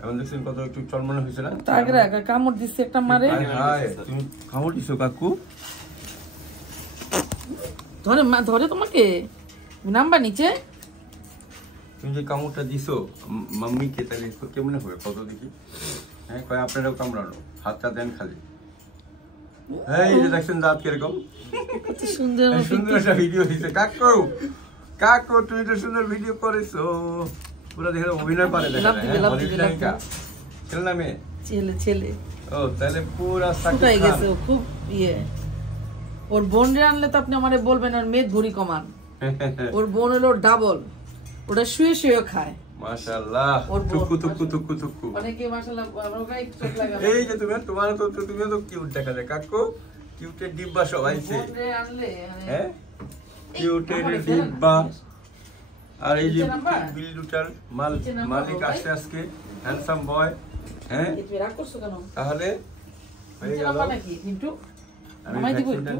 এখন দেখছেন কত একটু চলমনে হয়েছে না? তাগরা কামড় দিচ্ছে একটা মারে। তুমি কামড় দিছো কাকু? ধরে ধরে তোমাকে নাম্বার নিচে। তুমি যে কামড়টা দিছো মাম্মিকে, তাহলে কেমন হবে কত দেখি? হ্যাঁ, কয় আপনারাও কামড়ানো, হাতটা দেন খালি। এই যে দেখছেন দাঁত কিরকম কত সুন্দর সুন্দর একটা ভিডিও দিছে কাকু। কাকু তুমি তো সুন্দর ভিডিও করেছো, পুরো দেখে অভিনয় পারে। ছেলে না মেয়ে? ছেলে ছেলে। ও তাহলে পুরা ফুটাই গেছে খুব ইয়ে। ওর বোন রে আনলে তো আপনি আমারে বলবেন আর মেদ ভরি কমান। ওর বোন হলো ডাবল, ওটা শুয়ে শুয়ে খায়। মাশাআল্লাহ, টুকু টুকু টুকু টুকু। অনেকে মাশাআল্লাহ আমার গায়ে চোখ লাগা। এই যে তোমার তো কিউট দেখা যায় কাকু। কিউটের ডিব্বা সব আইছে। বোন রে আনলে হ্যাঁ, কিউটের ডিব্বা। আর এই যে বিল লুটার মালিক আসছে আজকে, হ্যান্ডসাম বয়। হ্যাঁ, রাগ করছো কেন? তাহলে হয়ে গেল। নাকি কিন্তু নামাই দিব একটু।